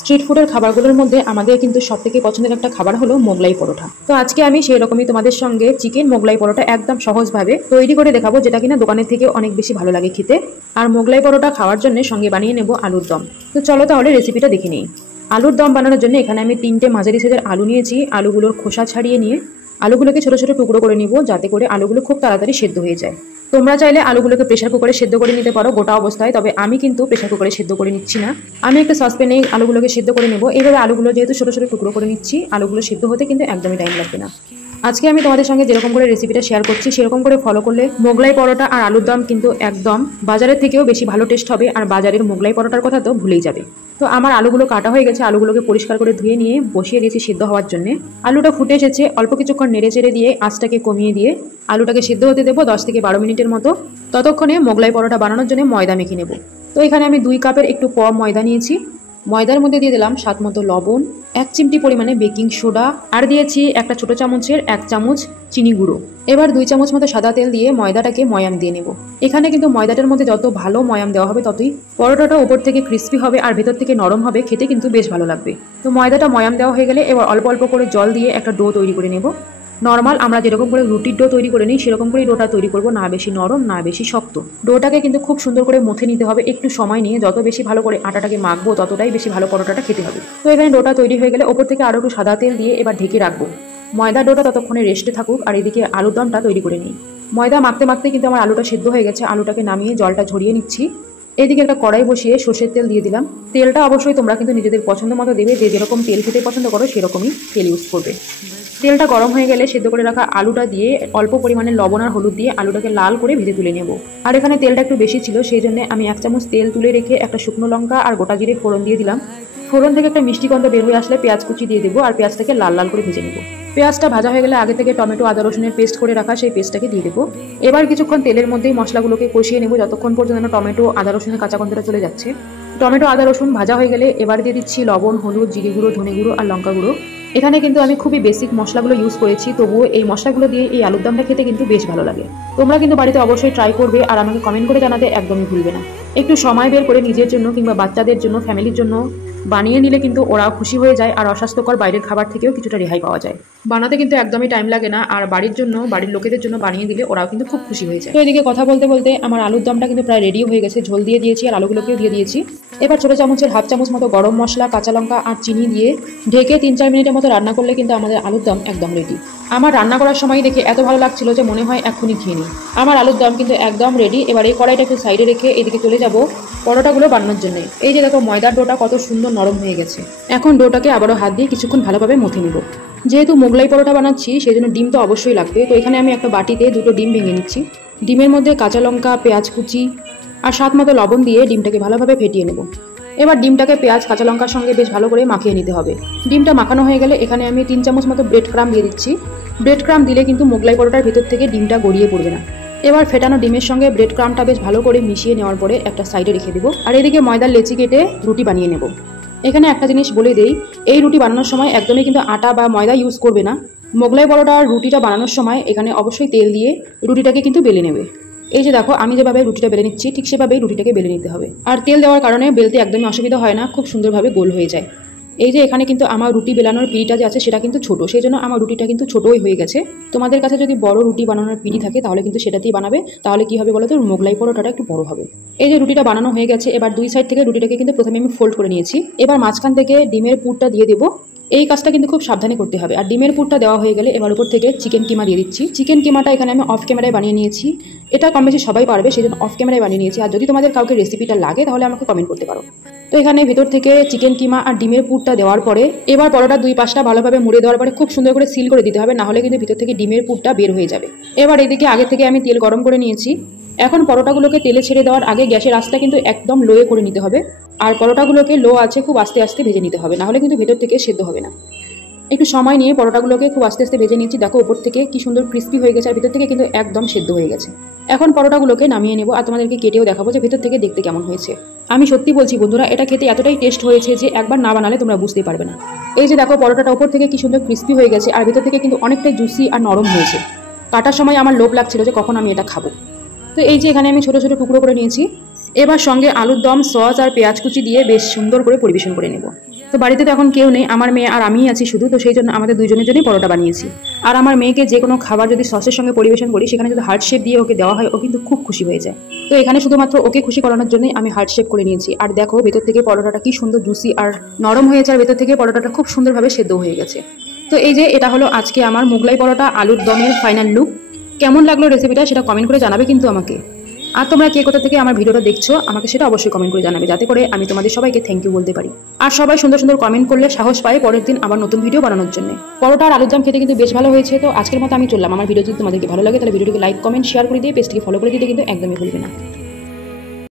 Street ফুডের খাবারগুলোর মধ্যে আমাদের কিন্তু সবথেকে পছন্দের একটা খাবার হলো মোগলাই পরোটা। তো আজকে আমি সেই রকমই তোমাদের সঙ্গে চিকেন মোগলাই পরোটা একদম সহজভাবে তৈরি করে দেখাবো, যেটা কিনা দোকানের থেকে অনেক বেশি ভালো লাগে খেতে। আর মোগলাই পরোটা খাওয়ার জন্য সঙ্গে বানিয়ে নেব আলুর দম। তো চলো তাহলে রেসিপিটা দেখে নিই। আলুর দম বানানোর জন্য এখানে আমি 3টে মাঝারি সাইজের আলু নিয়েছি। আলুগুলোর খোসা ছাড়িয়ে নিয়ে আলুগুলোকে ছোট ছোট টুকরো করে নিব, যাতে করে আলুগুলো খুব তাড়াতাড়ি সেদ্ধ হয়ে যায়। তোমরা চাইলে আলুগুলোকে প্রেসার কুকারে সেদ্ধ করে নিতে পারো গোটা অবস্থায়, তবে আমি কিন্তু প্রেসার কুকারে সেদ্ধ করে নিচ্ছি না। আমি একটা সসপ্যানে আলুগুলোকে সেদ্ধ করে নেব। এইভাবে আলুগুলো যেহেতু ছোট ছোট টুকরো করে নিচ্ছি, আলুগুলো সেদ্ধ হতে কিন্তু একদমই টাইম লাগবে না। আজকে আমি তোমাদের সঙ্গে যেরকম করে রেসিপিটা শেয়ার করছি সেরকম করে ফলো করলে মোগলাই পরোটা আর আলুর দম কিন্তু একদম বাজারের থেকেও বেশি ভালো টেস্ট হবে। আর বাজারের মোগলাই পরোটার কথা তো ভুলেই যাবে। তো আমার আলুগুলো কাটা হয়ে গেছে, আলুগুলোকে পরিষ্কার করে ধুয়ে নিয়ে বসিয়ে দিয়েছি সিদ্ধ হওয়ার জন্য। আলুটা ফুটে এসেছে, অল্প কিছুক্ষণ নেড়ে চেড়ে দিয়ে আঁচটাকে কমিয়ে দিয়ে আলুটাকে সিদ্ধ হতে দেবো 10 থেকে 12 মিনিটের মতো। ততক্ষণে মোগলাই পরোটা বানানোর জন্য ময়দা মেখে নেব। তো এখানে আমি 2 কাপের একটু কম ময়দা নিয়েছি। ময়দার মধ্যে দিয়ে দিলাম স্বাদ মতো লবণ, 1 চিমটি পরিমাণে বেকিং সোডা, আর দিয়েছি একটা ছোট চামচের 1 চামচ চিনি গুঁড়ো। এবার 2 চামচ মতো সাদা তেল দিয়ে ময়দাটাকে ময়াম দিয়ে নেব। এখানে কিন্তু ময়দাটার মধ্যে যত ভালো ময়াম দেওয়া হবে ততই পরোটাটা উপর থেকে ক্রিস্পি হবে আর ভেতর থেকে নরম হবে, খেতে কিন্তু বেশ ভালো লাগবে। তো ময়দাটা ময়াম দেওয়া হয়ে গেলে এবার অল্প অল্প করে জল দিয়ে একটা ডো তৈরি করে নেব। নর্মাল আমরা যেরকম করে রুটির ডো তৈরি করে নিই সেরকম করেই ডোটা তৈরি করব, না বেশি নরম না বেশি শক্ত। ডোটাকে কিন্তু খুব সুন্দর করে মুথে নিতে হবে, একটু সময় নিয়ে। যত বেশি ভালো করে আটাটাকে মাখবো ততটাই বেশি ভালো পরোটাটা খেতে হবে। তো এখানে ডোটা তৈরি হয়ে গেলে ওপর থেকে আরও একটু সাদা তেল দিয়ে এবার ঢেকে রাখবো। ময়দা ডোটা ততক্ষণে রেস্টে থাকুক আর এদিকে আলুর দমটা তৈরি করে নিই। ময়দা মাখতে মাখতে কিন্তু আমার আলুটা সেদ্ধ হয়ে গেছে। আলুটাকে নামিয়ে জলটা ঝরিয়ে নিচ্ছি। এদিকে একটা কড়াই বসিয়ে সর্ষের তেল দিয়ে দিলাম। তেলটা অবশ্যই তোমরা কিন্তু নিজেদের পছন্দ মতো দেবে, যে যেরকম তেল খেতে পছন্দ করো সেরকমই তেল ইউজ করবে। তেলটা গরম হয়ে গেলে সেদ্ধ করে রাখা আলুটা দিয়ে অল্প পরিমাণে লবণ আর হলুদ দিয়ে আলুটাকে লাল করে ভেজে তুলে নেব। আর এখানে তেলটা একটু বেশি ছিল, সেই জন্য আমি 1 চামচ তেল তুলে রেখে একটা শুকনো লঙ্কা আর গোটা জিরে ফোড়ন দিয়ে দিলাম। ফোড়ন থেকে একটা মিষ্টি গন্ধ বের হয়ে আসলে পেঁয়াজ কুচি দিয়ে দেবো আর পেঁয়াজটাকে লাল লাল করে ভেজে নেব। পেঁয়াজটা ভাজা হয়ে গেলে আগে থেকে টমেটো আদা রসুনের পেস্ট করে রাখা সেই পেস্টটাকে দিয়ে দেবো। এবার কিছুক্ষণ তেলের মধ্যেই মশলাগুলোকে কষিয়ে নেব যতক্ষণ পর্যন্ত টমেটো আদা রসুনের কাঁচা গন্ধটা চলে যাচ্ছে। টমেটো আদা রসুন ভাজা হয়ে গেলে এবার দিয়ে দিচ্ছি লবণ, হলুদ, জিরে গুঁড়ো, ধনে গুঁড়ো আর লঙ্কা গুঁড়ো। এখানে কিন্তু আমি খুবই বেসিক মশলাগুলো ইউজ করেছি, তবুও এই মশলাগুলো দিয়ে এই আলুর দমটা খেতে কিন্তু বেশ ভালো লাগে। তোমরা কিন্তু বাড়িতে অবশ্যই ট্রাই করবে আর আমাকে কমেন্ট করে জানাতে একদমই ভুলবে না। একটু সময় বের করে নিজের জন্য কিংবা বাচ্চাদের জন্য, ফ্যামিলির জন্য বানিয়ে নিলে কিন্তু ওরাও খুশি হয়ে যায় আর অস্বাস্থ্যকর বাইরের খাবার থেকেও কিছুটা রেহাই পাওয়া যায়। বানাতে কিন্তু একদমই টাইম লাগে না, আর বাড়ির জন্য, বাড়ির লোকেদের জন্য বানিয়ে দিলে ওরাও কিন্তু খুব খুশি হয়ে যায়। তো এদিকে কথা বলতে বলতে আমার আলুর দমটা কিন্তু প্রায় রেডি হয়ে গেছে। ঝোল দিয়ে দিয়েছি আর আলুগুলোকেও দিয়ে দিয়েছি। এবার ছোট চামচের 1/2 চামচ মতো গরম মশলা, কাঁচা লঙ্কা আর চিনি দিয়ে ঢেকে 3-4 মিনিটের মতো রান্না করলে কিন্তু আমাদের আলুর দম একদম রেডি। আমার রান্না করার সময় দেখে এত ভালো লাগছিল যে মনে হয় এক্ষুনি খেয়ে নিই। আমার আলুর দম কিন্তু একদম রেডি। এবার এই কড়াইটা একটু সাইডে রেখে এদিকে চলে যাব পরোটাগুলো বানানোর জন্য। এই যে দেখো ময়দার ডোটা কত সুন্দর নরম হয়ে গেছে। এখন ডোটাকে আবারও হাত দিয়ে কিছুক্ষণ ভালোভাবে মুথে নিব। যেহেতু মোগলাই পরোটা বানাচ্ছি সেই জন্য ডিম তো অবশ্যই লাগবে। তো এখানে আমি একটা বাটিতে 2টো ডিম ভেঙে নিচ্ছি। ডিমের মধ্যে কাঁচা লঙ্কা, পেঁয়াজ কুচি আর স্বাদ মতো লবণ দিয়ে ডিমটাকে ভালোভাবে ফেটিয়ে নেব। এবার ডিমটাকে পেঁয়াজ কাঁচা লঙ্কার সঙ্গে বেশ ভালো করে মাখিয়ে নিতে হবে। ডিমটা মাখানো হয়ে গেলে এখানে আমি 3 চামচ মতো ব্রেড ক্রাম দিয়ে দিচ্ছি। ব্রেড ক্রাম দিলে কিন্তু মোগলাই পরোটার ভেতর থেকে ডিমটা গড়িয়ে পড়বে না। এবার ফেটানো ডিমের সঙ্গে ব্রেড ক্রামটা বেশ ভালো করে মিশিয়ে নেওয়ার পরে একটা সাইডে রেখে দেবো। আর এদিকে ময়দার লেচি কেটে রুটি বানিয়ে নেব। এখানে একটা জিনিস বলে দেই, এই রুটি বানানোর সময় একদমই কিন্তু আটা বা ময়দা ইউজ করবে না। মোগলাই পরোটার রুটিটা বানানোর সময় এখানে অবশ্যই তেল দিয়ে রুটিটাকে কিন্তু বেলে নেবে। এই যে দেখো আমি যেভাবে রুটিটা বেলে নিচ্ছি ঠিক সেভাবেই রুটিটাকে বেলে নিতে হবে। আর তেল দেওয়ার কারণে বেলতে একদমই অসুবিধা হয় না, খুব সুন্দরভাবে গোল হয়ে যায়। এই যে এখানে কিন্তু আমার রুটি বেলানোর পিঁড়িটা যে আছে সেটা কিন্তু ছোট, সেই জন্য আমার রুটিটা কিন্তু ছোটই হয়ে গেছে। তোমাদের কাছে যদি বড় রুটি বানানোর পিঁড়ি থাকে তাহলে কিন্তু সেটাতেই বানাবে, তাহলে কি হবে বলো তো, মোগলাই পরোটাটা একটু বড় হবে। এই যে রুটিটা বানানো হয়ে গেছে, এবার 2 সাইড থেকে রুটিটাকে কিন্তু প্রথমে আমি ফোল্ড করে নিয়েছি। এবার মাঝখান থেকে ডিমের পুরটা দিয়ে দেবো। এই কাজটা কিন্তু খুব সাবধানে করতে হবে। আর ডিমের পুরটা দেওয়া হয়ে গেলে এবার উপর থেকে চিকেন কিমা দিয়ে দিচ্ছি। চিকেন কিমাটা এখানে আমি অফ ক্যামেরায় বানিয়ে নিয়েছি। এটা কম বেশি সবাই পারবে, সেই জন্য অফ ক্যামেরায় বানিয়ে নিয়েছি। আর যদি তোমাদের কাউকে রেসিপিটা লাগে তাহলে আমাকে কমেন্ট করতে পারো। তো এখানে ভেতর থেকে চিকেন কিমা আর ডিমের পুরটা দেওয়ার পরে এবার পরোটার 2 পাশটা ভালোভাবে মুড়ে দেওয়ার পরে খুব সুন্দর করে সিল করে দিতে হবে, নাহলে কিন্তু ভিতর থেকে ডিমের পুরটা বের হয়ে যাবে। এবার এদিকে আগে থেকে আমি তেল গরম করে নিয়েছি। এখন পরোটাগুলোকে তেলে ছেড়ে দেওয়ার আগে গ্যাসের আঁচটা কিন্তু একদম লোয়ে করে নিতে হবে। আর পরোটাগুলোকে লো আছে খুব আস্তে আস্তে ভেজে নিতে হবে, নাহলে কিন্তু ভেতর থেকে সেদ্ধ হবে না। একটু সময় নিয়ে পরোটাগুলোকে খুব আস্তে আস্তে ভেজে নিচ্ছি। দেখো উপর থেকে কি সুন্দর ক্রিস্পি হয়ে গেছে আর ভিতর থেকে কিন্তু একদম সেদ্ধ হয়ে গেছে। এখন পরোটাগুলোকে নামিয়ে নেব আর তোমাদেরকে কেটেও দেখাবো যে ভেতর থেকে দেখতে কেমন হয়েছে। আমি সত্যি বলছি বন্ধুরা, এটা খেতে এতটাই টেস্ট হয়েছে যে একবার না বানালে তোমরা বুঝতেই পারবে না। এই যে দেখো পরোটাটা উপর থেকে কি সুন্দর ক্রিস্পি হয়ে গেছে আর ভিতর থেকে কিন্তু অনেকটাই জুসি আর নরম হয়েছে। কাটার সময় আমার লোভ লাগছিল যে কখন আমি এটা খাবো। তো এই যে এখানে আমি ছোট ছোট টুকরো করে নিয়েছি। এবার সঙ্গে আলুর দম, সস আর পেঁয়াজ কুচি দিয়ে বেশ সুন্দর করে পরিবেশন করে নেব। তো বাড়িতে তো এখন কেউ নেই, আমার মেয়ে আর আমিই আছি শুধু, তো সেই জন্য আমাদের দুইজনের জন্যই পরোটা বানিয়েছি। আর আমার মেয়েকে যে কোনো খাবার যদি সসের সঙ্গে পরিবেশন করি, সেখানে যদি হার্ট শেপ দিয়ে ওকে দেওয়া হয়, ও কিন্তু খুব খুশি হয়ে যায়। তো এখানে শুধুমাত্র ওকে খুশি করানোর জন্যই আমি হার্ট শেপ করে নিয়েছি। আর দেখো ভেতর থেকে পরোটাটা কি সুন্দর জুসি আর নরম হয়েছে, আর ভেতর থেকে পরোটাটা খুব সুন্দরভাবে সেদ্ধ হয়ে গেছে। তো এই যে এটা হলো আজকে আমার মোগলাই পরোটা আলুর দমের ফাইনাল লুক। কেমন লাগলো রেসিপিটা সেটা কমেন্ট করে জানাবে কিন্তু আমাকে। আর তোমরা কে কোথা থেকে আমার ভিডিওটা দেখছো আমাকে সেটা অবশ্যই কমেন্ট করে জানাবে, যাতে করে আমি তোমাদের সবাইকে থ্যাংক ইউ বলতে পারি। আর সবাই সুন্দর সুন্দর কমেন্ট করলে সাহস পায় পরের দিন আবার নতুন ভিডিও বানানোর জন্য। পরোটা আর আলুর দম খেতে কিন্তু বেশ ভালো হয়েছে। তো আজকের মতো আমি চললাম। আমার ভিডিও যদি তোমাদেরকে ভালো লাগে তাহলে ভিডিওটিকে লাইক কমেন্ট শেয়ার করে দিয়ে পেজটিকে ফলো করে দিতে কিন্তু একদমই ভুলবে না।